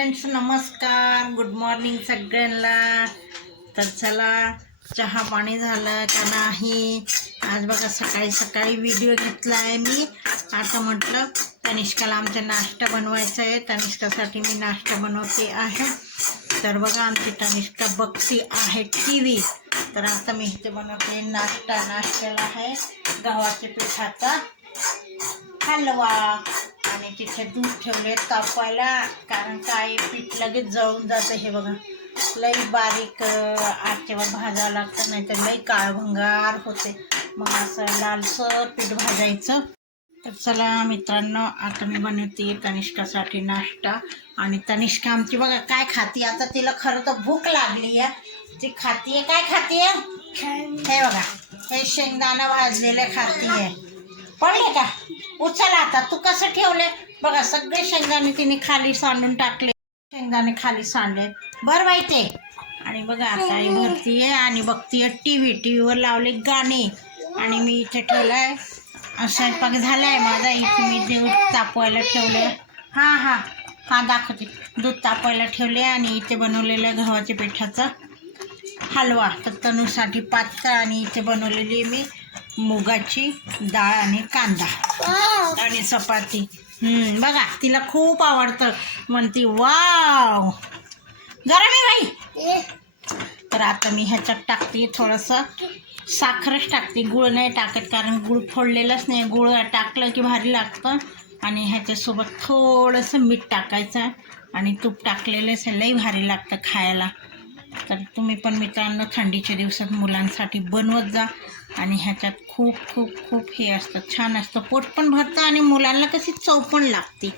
Friends नमस्कार. Good morning सगळ्यांना. तर चला चहा पाणी झालं का नाही? आज बघा सकाळी सकाळी व्हिडिओ घेतला आहे मी. आता म्हटलं तनिष्काला आमचा नाश्ता बनवायचा आहे. तनिष्कासाठी मी नाश्ता बनवते आहे. तर बघा आमची तनिष्का बघती आहे टी व्ही तर आता मी इथे बनवते नाश्ता. नाश्त्याला आहे गव्हाच्या पिठाचा हलवा. आणि तिथे दूध ठेवले तापवायला कारण काय पीठ लगेच जळून जातं हे बघा. लई बारीक अं, आचेवर भाजावं लागतं नाहीतर लई काळभंगार होते. मग असं लालसर पीठ भाजायचं. तर चला मित्रांनो आता मी बनवते तनिष्कासाठी नाश्ता. आणि तनिष्का आमची बघा काय खाती आता तिला खरं तर भूक लागली आहे. ती खातीये काय खातीये? हे बघा हे शेंगदाणा भाजलेले खातीये. पडले का? उचल आता. तू कसं ठेवले? बघा सगळे शेंगदाणे तिने खाली सांडून टाकले. शेंगदाणे खाली सांडले. बरं माहिती आहे आणि बघा आता ही भरतीये आणि बघतीये टी व्ही टी व्हीवर लावले गाणे. आणि मी इथे ठेवलाय. स्वयंपाक झालाय माझा. इथे मी दूध तापवायला ठेवलं हां हां. हां दाखवते. दूध तापवायला ठेवले आणि इथे बनवलेलं गव्हाच्या पिठाचं. हलवा. तर तनूसाठी पातळ आणि इथे बनवलेली आहे मी. मुगाची डाळ आणि कांदा आणि चपाती. हम्म, बघा तिला खूप आवडतं. म्हणती वाव. गरम आहे बाई. तर आता मी ह्याच्यात टाकते थोडंसं. साखरच टाकते. गुळ नाही टाकत कारण गुळ फोडलेलंच नाही. गुळ टाकलं की भारी लागतं. आणि ह्याच्यासोबत थोडंसं मीठ टाकायचं. आणि तूप टाकलेलंच लई भारी लागतं खायला. तर तुम्ही पण मित्रांनो थंडीच्या दिवसात मुलांसाठी बनवत जा. आणि ह्याच्यात खूप खूप खूप हे असतं छान असतं. पोट पण भरतं आणि मुलांना कशी चव पण लागते.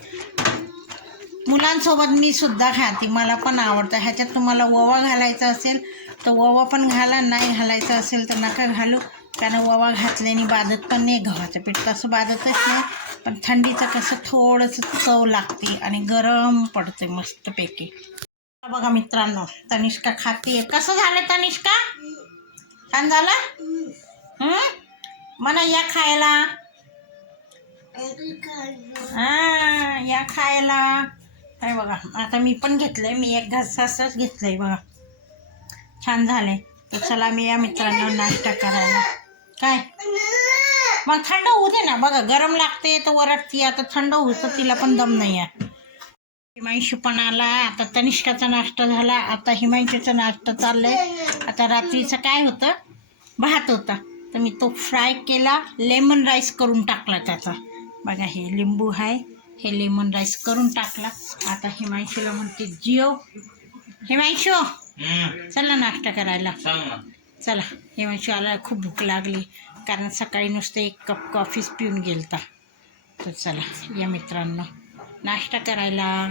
मुलांसोबत मी सुद्धा खाते मला पण आवडतं. ह्याच्यात तुम्हाला ओवा घालायचा असेल तर ओवा पण घाला. नाही घालायचा असेल तर नका घालू. कारण ओवा घातल्याने बाधत पण नाही गव्हाचं पीठ तसं बाधतच नाही. पण थंडीचं कसं थोडंसं चव लागते आणि गरम पडते मस्तपैकी. बघा मित्रांनो तनिष्का खाते कसं झालं तनिष्का? छान झालं? म्हणा या खायला. हा या खायला. काय बघा आता मी पण घेतलंय. मी एक घास घेतलंय बघा. छान झालंय. तर चला मी या मित्रांनो नाश्ता करायला. काय? मग थंड होऊ दे ना. बघा गरम लागते तर वरटती आता थंड होऊ तर तिला पण दम नाही आहे हिमांशू पण आला आता तनिष्काचा नाश्ता झाला आता हिमांशूचा नाश्ता चाललाय. आता रात्रीचं काय होतं? भात होता. तर मी तो फ्राय केला लेमन राईस करून टाकला त्याचा. बघा हे लिंबू आहे हे लेमन राईस करून टाकला. आता हिमांशूला म्हणते जिओ. हिमांशू चला नाश्ता करायला. चला हिमांशू आला खूप भूक लागली कारण सकाळी नुसतं एक कप कॉफीच पिऊन गेलता. तर चला या मित्रांनो. नाश्ता करायला.